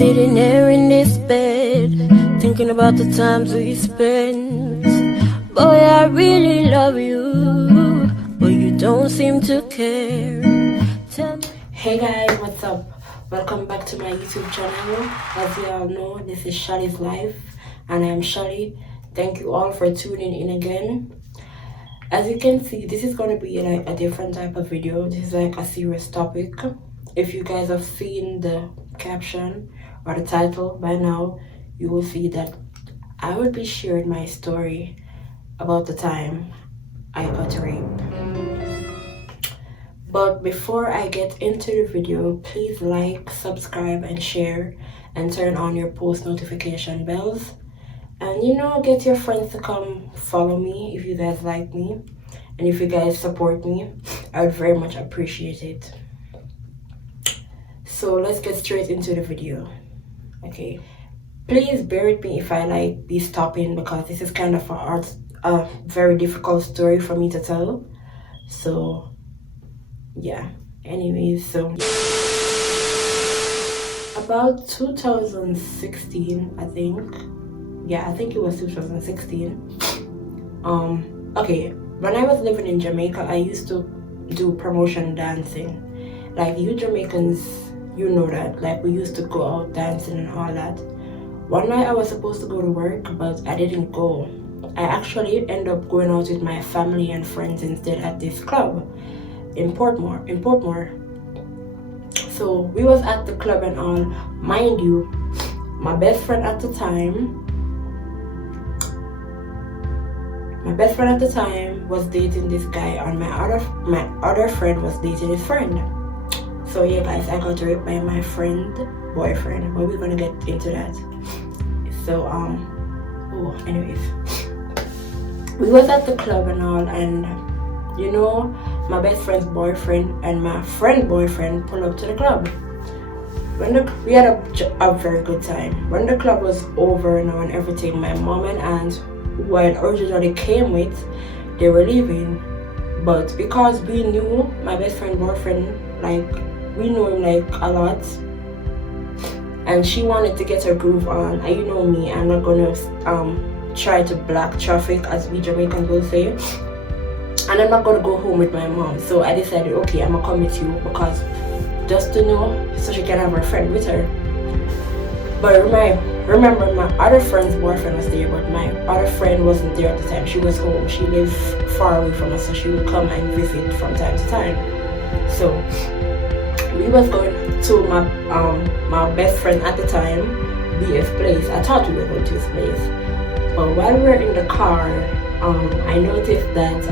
Sitting there in this bed, thinking about the times we spent. Boy, I really love you, but you don't seem to care. Tell me. Hey guys, what's up? Welcome back to my YouTube channel. As you all know, this is Shali's Life, and I'm Shalii. Thank you all for tuning in again. As you can see, this is going to be like a different type of video. This is like a serious topic. If you guys have seen the caption or the title by now, you will see that I will be sharing my story about the time I got raped. But before I get into the video, please like, subscribe and share, and turn on your post notification bells. And get your friends to come follow me if you guys like me, and if you guys support me, I would very much appreciate it. So let's get straight into the video. Okay, please bear with me if I be stopping, because this is kind of a very difficult story for me to tell. So yeah, anyways, so about 2016, I think it was 2016. Okay, when I was living in Jamaica, I used to do promotion dancing. Like, you Jamaicans, you know that, like, we used to go out dancing and all that. One night I was supposed to go to work, but I didn't go. I actually ended up going out with my family and friends instead at this club in Portmore. So we was at the club and all. Mind you, my best friend at the time was dating this guy, and my other friend was dating his friend. So yeah guys, I got raped by my friend boyfriend, but we're gonna get into that. So anyways, we was at the club and all, and my best friend's boyfriend and my friend boyfriend pulled up to the club. We had a very good time. When the club was over now and everything, my mom and aunt, who I originally came with, they were leaving. But because we knew my best friend boyfriend, we knew him a lot, and she wanted to get her groove on. And you know me, I'm not gonna try to block traffic, as we Jamaicans will say, and I'm not gonna go home with my mom. So I decided, okay, I'm gonna come with you, because just to know, so she can have her friend with her. But remember my other friend's boyfriend was there, but my other friend wasn't there at the time. She was home. She lived far away from us, so she would come and visit from time to time. So we was going to my best friend at the time, BF place. I thought we were going to his place, but while we were in the car, I noticed that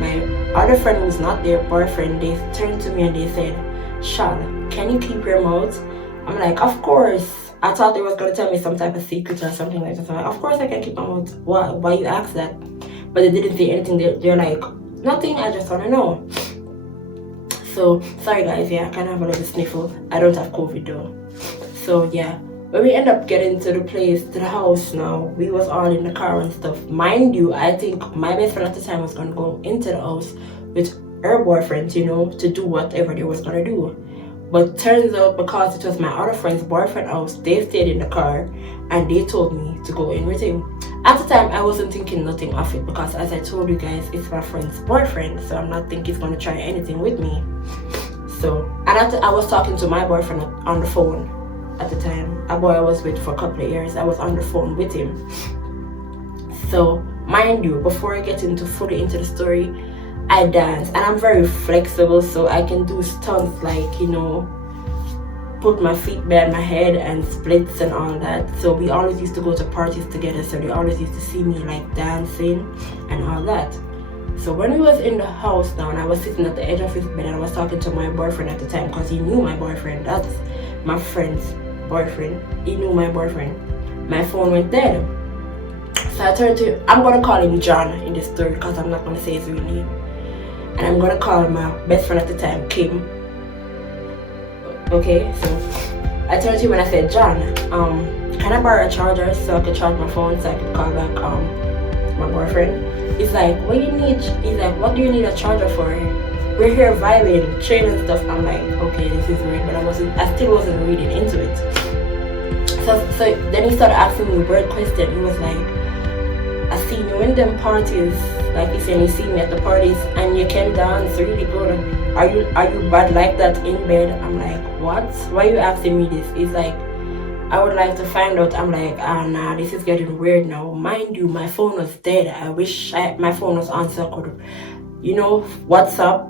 my other friend who's not their boyfriend, they turned to me and they said, "Shal, can you keep your mouth?" I'm like, of course. I thought they was gonna tell me some type of secret or something like that. So I'm like, of course I can keep my mouth. Why you ask that? But they didn't say anything. They're like, nothing, I just wanna know. So sorry guys, yeah, I kind of have a little sniffle. I don't have COVID though. So yeah, when we end up getting to the house now, we was all in the car and stuff. Mind you, I think my best friend at the time was gonna go into the house with her boyfriend, to do whatever they was gonna do. But turns out, because it was my other friend's boyfriend house, they stayed in the car and they told me to go in with him. At the time, I wasn't thinking nothing of it, because as I told you guys, it's my friend's boyfriend, so I'm not thinking he's gonna try anything with me. So, and I was talking to my boyfriend on the phone at the time. A boy I was with for a couple of years, I was on the phone with him. So, mind you, before I get fully into the story, I dance, and I'm very flexible, so I can do stunts like, put my feet behind my head and splits and all that. So we always used to go to parties together, so they always used to see me dancing and all that. So when we was in the house now, and I was sitting at the edge of his bed, and I was talking to my boyfriend at the time, because he knew my boyfriend. That's my friend's boyfriend. He knew my boyfriend. My phone went dead. So I turned to, I'm gonna call him John in this story, because I'm not gonna say his real name. And I'm gonna call my best friend at the time, Kim. Okay, so I turned to him and I said, John, can I borrow a charger so I could charge my phone so I could call back my boyfriend? He's like, what do you need? He's like, what do you need a charger for? We're here vibing, chilling and stuff. I'm like, okay, this is weird, but I still wasn't reading into it. So then he started asking me weird question. He was like, I seen you in them parties, like he said, you see me at the parties and you can dance really good. Are you bad like that in bed? I'm like, what? Why are you asking me this? He's like, I would like to find out. I'm like, nah, this is getting weird now. Mind you, my phone was dead. I wish my phone was on so I could, WhatsApp,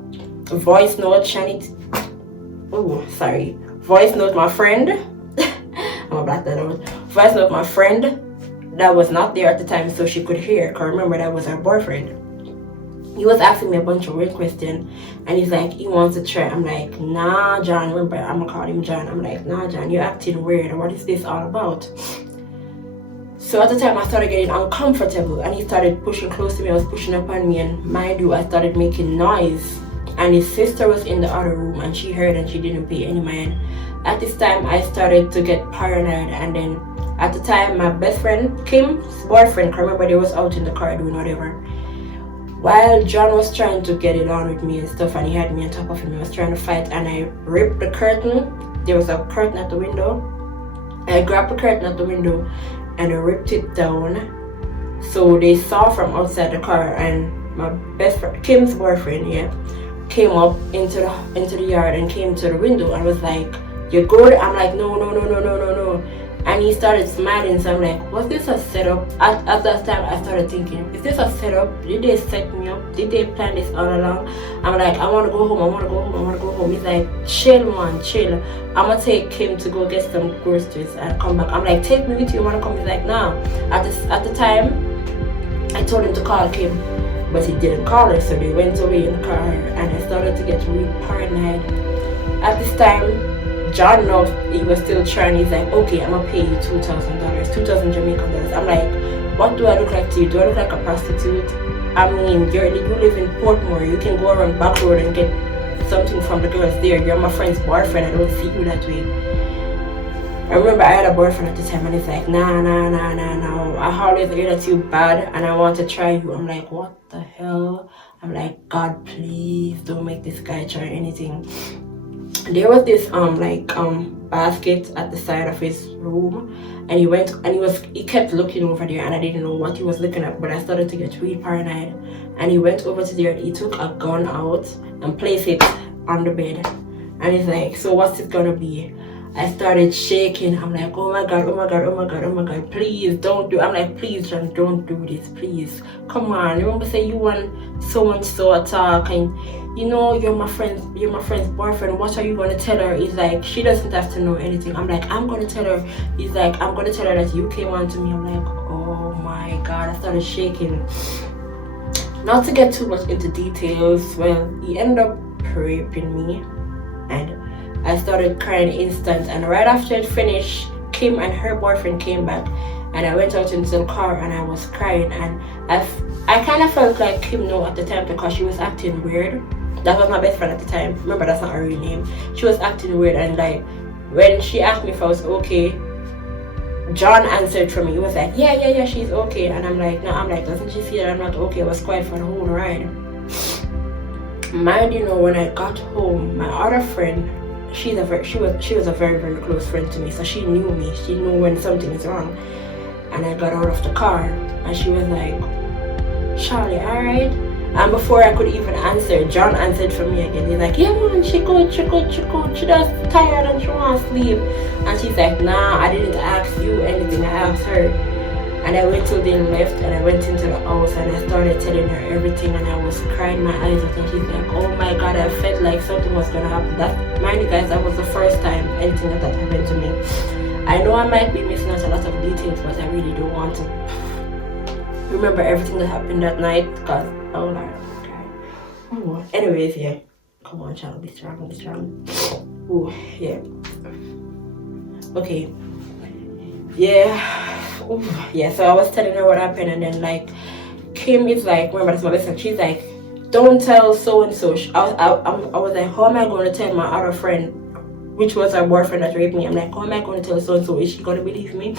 voice note, Shalii. Oh, sorry. Voice note my friend. I'm gonna black that out. Voice note my friend that was not there at the time so she could hear. Cause remember that was her boyfriend. He was asking me a bunch of weird questions and he's like, he wants to try. I'm like, nah, John. Remember, I'm gonna call him John. I'm like, nah, John, you're acting weird. What is this all about? So at the time I started getting uncomfortable and he started pushing close to me. I was pushing up on me, and mind you, I started making noise. And his sister was in the other room and she heard and she didn't pay any mind. At this time I started to get paranoid, and then at the time my best friend, Kim's boyfriend, remember, they was out in the car doing whatever. While John was trying to get it on with me and stuff, and he had me on top of him, he was trying to fight, and I ripped the curtain. There was a curtain at the window. I grabbed the curtain at the window and I ripped it down. So they saw from outside the car, and my best friend, Kim's boyfriend, came up into the yard and came to the window and was like, "You good?" I'm like, no. And he started smiling, so I'm like, was this a setup? At that time I started thinking, is this a setup? Did they set me up? Did they plan this all along? I'm like, I want to go home. He's like, chill man, chill. I'm gonna take him to go get some groceries and come back. I'm like, take me with you, you wanna come? He's like, nah. At the time I told him to call Kim, but he didn't call her, so they went away in the car and I started to get really paranoid. At this time John knows he was still trying. He's like, okay, I'm gonna pay you $2,000, 2,000 Jamaican dollars. I'm like, what do I look like to you? Do I look like a prostitute? I mean, you live in Portmore. You can go around back road and get something from the girls there. You're my friend's boyfriend. I don't see you that way. I remember I had a boyfriend at the time, and he's like, nah. I always hear that you bad and I want to try you. I'm like, what the hell? I'm like, God, please don't make this guy try anything. There was this basket at the side of his room, and he kept looking over there, and I didn't know what he was looking at, but I started to get really paranoid. And he went over to there, he took a gun out and placed it on the bed, and he's like, so what's it gonna be? I started shaking. I'm like, oh my god, please don't do. I'm like, please John, don't do this, please, come on. Remember, say you want so and so attack, and you're my friend's boyfriend. What are you gonna tell her? He's like, she doesn't have to know anything. I'm like, I'm gonna tell her. He's like, I'm gonna tell her that you came on to me. I'm like, oh my god, I started shaking. Not to get too much into details, well, he ended up raping me, and I started crying instant. And right after it finished, Kim and her boyfriend came back, and I went out into the car and I was crying, and I kind of felt like Kim knew at the time because she was acting weird. That was my best friend at the time. Remember, that's not her real name. She was acting weird, and like when she asked me if I was okay, John answered for me. He was like, yeah, she's okay. And I'm like, no. I'm like, doesn't she see that I'm not okay? I was quiet for the whole ride. Mind you, when I got home, my other friend, she was a very, very close friend to me, so she knew me. She knew when something is wrong. And I got out of the car and she was like, Shalii, alright? And before I could even answer, John answered for me again. He's like, yeah man, she good. She just tired and she wants to sleep. And she's like, nah, I didn't ask you anything, I asked her. And I waited till they left, and I went into the house and I started telling her everything, and I was crying my eyes out, and she's like, oh my god, I felt like something was gonna happen. Mind you guys, that was the first time anything like that happened to me. I know I might be missing out a lot of details, but I really don't want to remember everything that happened that night, because oh Lord, I'm crying. Oh, anyways, yeah. Come on, child, be strong. Oh, yeah. Okay. Yeah. Ooh, yeah, so I was telling her what happened, and then like Kim is like, remember that's my best friend, she's like, don't tell so and so. I was like, how am I going to tell my other friend, which was her boyfriend that raped me? I'm like, how am I going to tell so and so? Is she going to believe me?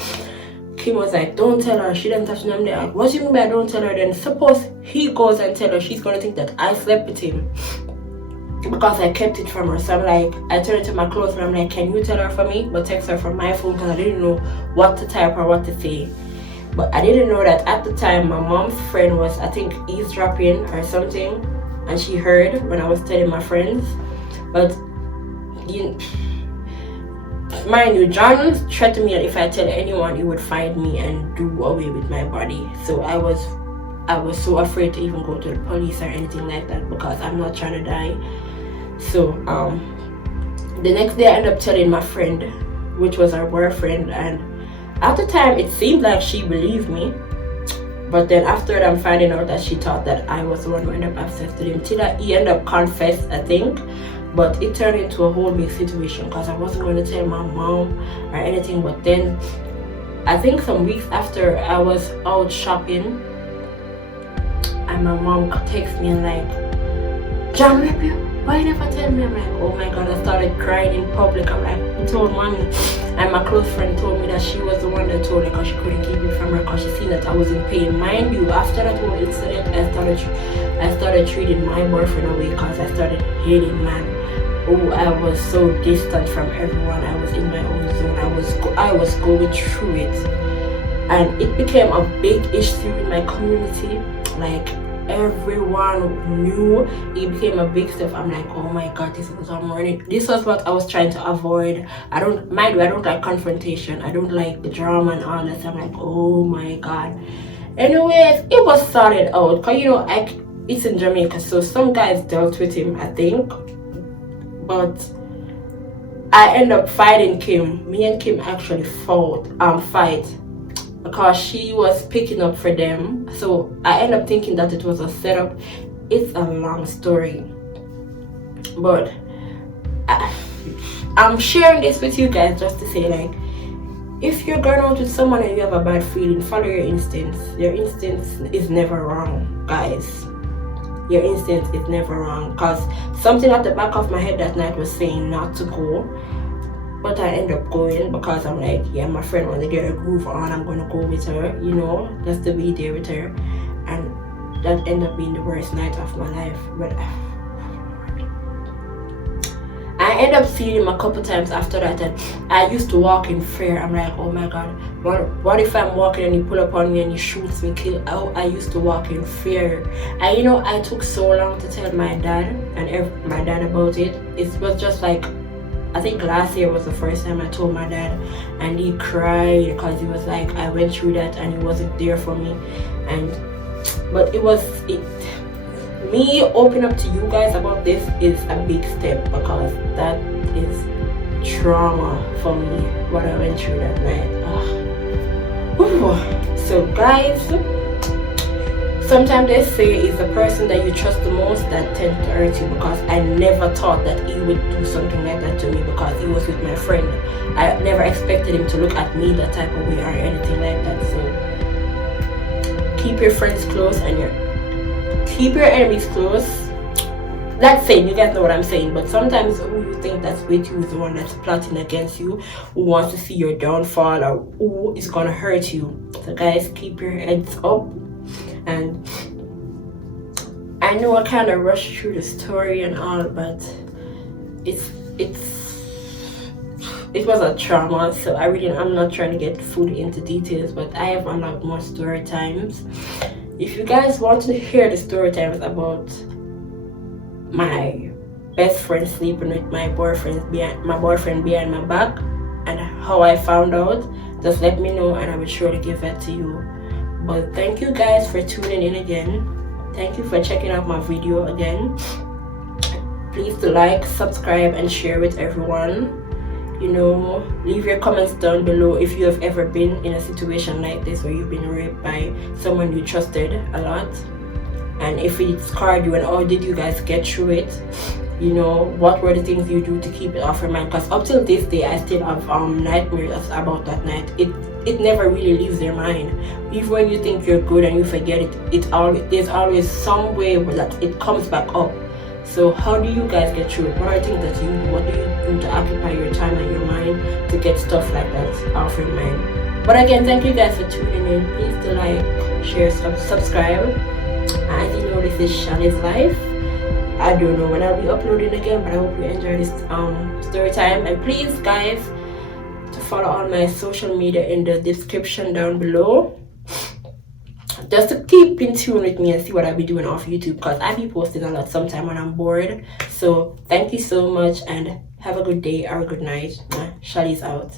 Kim was like, don't tell her, she doesn't touch me. I'm like, what do you mean by don't tell her? Then suppose he goes and tell her, she's going to think that I slept with him. because I kept it from her. So I'm like, I turned to my close friend, I'm like, can you tell her for me? But text her from my phone because I didn't know what to type or what to say. But I didn't know that at the time my mom's friend was, I think, eavesdropping or something, and she heard when I was telling my friends. But mind you, John threatened me that if I tell anyone, he would find me and do away with my body. So I was so afraid to even go to the police or anything like that because I'm not trying to die. So the next day I ended up telling my friend, which was her boyfriend, and at the time it seemed like she believed me. But then after that, I'm finding out that she thought that I was the one who ended up obsessed with him. Till he ended up confessed, I think. But it turned into a whole big situation because I wasn't going to tell my mom or anything. But then I think some weeks after, I was out shopping and my mom texts me and like, John raped you? Why you never tell me? I'm like, oh my god, I started crying in public. I'm like, I told mommy. And my close friend told me that she was the one that told her because she couldn't keep it from her because she seen that I was in pain. Mind you, after that whole incident, I started treating my boyfriend away because I started hating man. Oh, I was so distant from everyone. I was in my own zone. I was going through it, and it became a big issue in my community. Like everyone knew, it became a big stuff. I'm like, oh my god, this was running. This was what I was trying to avoid. I don't like confrontation. I don't like the drama and all that. I'm like, oh my god. Anyways, it was sorted out because you know, it's in Jamaica, so some guys dealt with him, I think. But I end up fighting Kim. Me and Kim actually fight because she was picking up for them. So I end up thinking that it was a setup. It's a long story, but I'm sharing this with you guys just to say, like, if you're going out with someone and you have a bad feeling, follow your instincts. Your instincts is never wrong, guys. Your instinct is never wrong, because something at the back of my head that night was saying not to go, but I end up going because I'm like, yeah, my friend wanted to get a groove on, I'm gonna go with her, you know, just to be there with her. And that ended up being the worst night of my life. But I ended up seeing him a couple times after that, and I used to walk in fear. I'm like, oh my god, what if I'm walking and he pull up on me and he shoots me, kill? I used to walk in fear. And you know, I took so long to tell my dad and my dad about it. It was just like, I think last year was the first time I told my dad, and he cried because he was like, I went through that and he wasn't there for me. But me opening up to you guys about this is a big step, because that is trauma for me, what I went through that night. So guys, sometimes they say it's the person that you trust the most that tends to hurt you, because I never thought that he would do something like that to me because he was with my friend. I never expected him to look at me that type of way or anything like that. So keep your friends close and keep your enemies close. That's saying, you guys know what I'm saying, but sometimes who you think that's with you is the one that's plotting against you, who wants to see your downfall, or who is gonna hurt you. So guys, keep your heads up. And I know I kind of rushed through the story and all, but it was a trauma, so I'm not trying to get fully into details, but I have a lot more story times. If you guys want to hear the story times about my best friend sleeping with my boyfriend behind my back and how I found out, just let me know and I will surely give that to you. But thank you guys for tuning in again. Thank you for checking out my video again. Please do like, subscribe and share with everyone. You know, leave your comments down below if you have ever been in a situation like this where you've been raped by someone you trusted a lot, and if it scarred you, and how did you guys get through it. You know, what were the things you do to keep it off your mind, because up till this day I still have nightmares about that night. It never really leaves your mind. Even when you think you're good and you forget it, there's always some way that it comes back up. So how do you guys get through it? What are the things that you do? What do you do to occupy your time and your mind to get stuff like that off your mind? But again, thank you guys for tuning in. Please do like, share, subscribe. As you know, this is Shalii's Life. I don't know when I'll be uploading again, but I hope you enjoy this story time. And please guys, to follow all my social media in the description down below, just to keep in tune with me and see what I'll be doing off YouTube, because I be posting a lot sometime when I'm bored. So thank you so much and have a good day or a good night. Shalii's out.